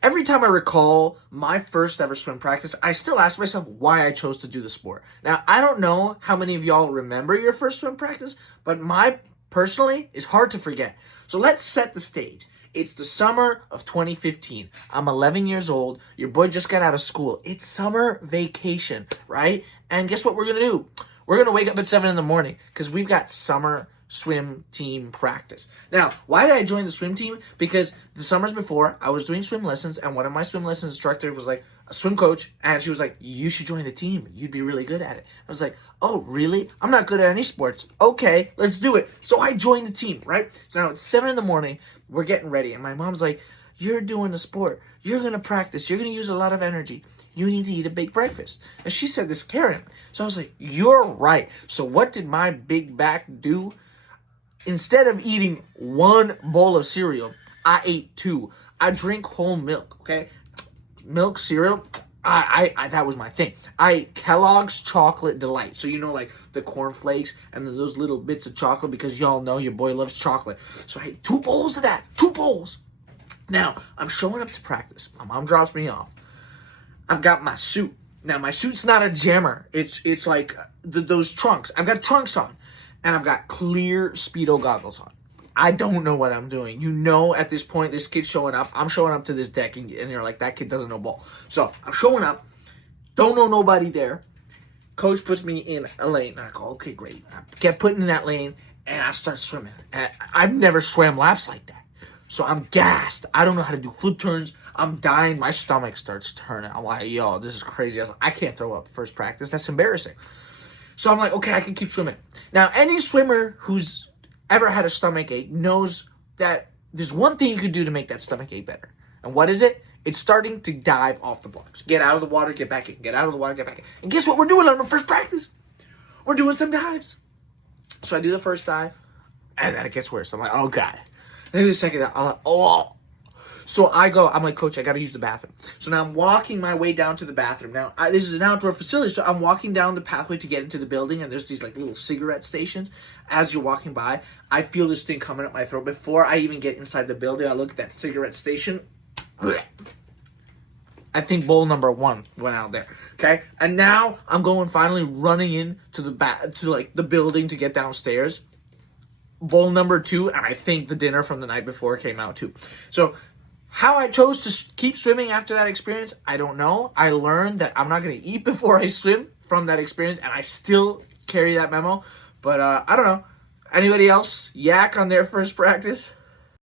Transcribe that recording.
Every time I recall my first ever swim practice, I still ask myself why I chose to do the sport. Now, I don't know how many of y'all remember your first swim practice, but my personally is hard to forget. So let's set the stage. It's the summer of 2015. I'm 11 years old. Your boy just got out of school. It's summer vacation, right? And guess what we're going to do? We're going to wake up at 7 in the morning because we've got summer swim team practice. Now, why did I join the swim team? Because the summers before, I was doing swim lessons, and one of my swim lessons instructors was like a swim coach, and she was like, you should join the team. You'd be really good at it. I was like, oh, really? I'm not good at any sports. Okay, let's do it. So I joined the team, right? So now it's 7 in the morning. We're getting ready, and my mom's like, you're doing a sport. You're going to practice. You're going to use a lot of energy. You need to eat a big breakfast. And she said this caring. So I was like, you're right. So what did my big back do? Instead of eating one bowl of cereal, I ate two. I drink whole milk, okay? Milk cereal, I that was my thing. I ate Kellogg's Chocolate Delight. So you know, like the corn flakes and then those little bits of chocolate, because y'all know your boy loves chocolate. So I ate 2 bowls of that. 2 bowls. Now, I'm showing up to practice. My mom drops me off. I've got my suit. Now, my suit's not a jammer. It's like those trunks. I've got trunks on. And I've got clear Speedo goggles on. I don't know what I'm doing. You know, at this point, this kid's showing up. I'm showing up to this deck, and you're like, that kid doesn't know ball. So I'm showing up. Don't know nobody there. Coach puts me in a lane. And I go, okay, great. I get put in that lane, and I start swimming. And I've never swam laps like that. So I'm gassed. I don't know how to do flip turns. I'm dying. My stomach starts turning. I'm like, yo, this is crazy. I was like, I can't throw up first practice. That's embarrassing. So I'm like, okay, I can keep swimming. Now, any swimmer who's ever had a stomach ache knows that there's one thing you could do to make that stomach ache better. And what is it? It's starting to dive off the blocks. Get out of the water, get back in. Get out of the water, get back in. And guess what we're doing on our first practice? We're doing some dives. So I do the first dive, and then it gets worse. I'm like, oh, God. Then the second dive, I'm like, oh. So I'm like, Coach, I got to use the bathroom. So now I'm walking my way down to the bathroom. Now, this is an outdoor facility, so I'm walking down the pathway to get into the building, and there's these like little cigarette stations. As you're walking by, I feel this thing coming up my throat. Before I even get inside the building, I look at that cigarette station. I think bowl number 1 went out there. Okay? And now I'm going finally running in to the building to get downstairs. Bowl number 2, and I think the dinner from the night before came out too. So how I chose to keep swimming after that experience, I don't know. I learned that I'm not going to eat before I swim from that experience, and I still carry that memo. But I don't know. Anybody else yak on their first practice?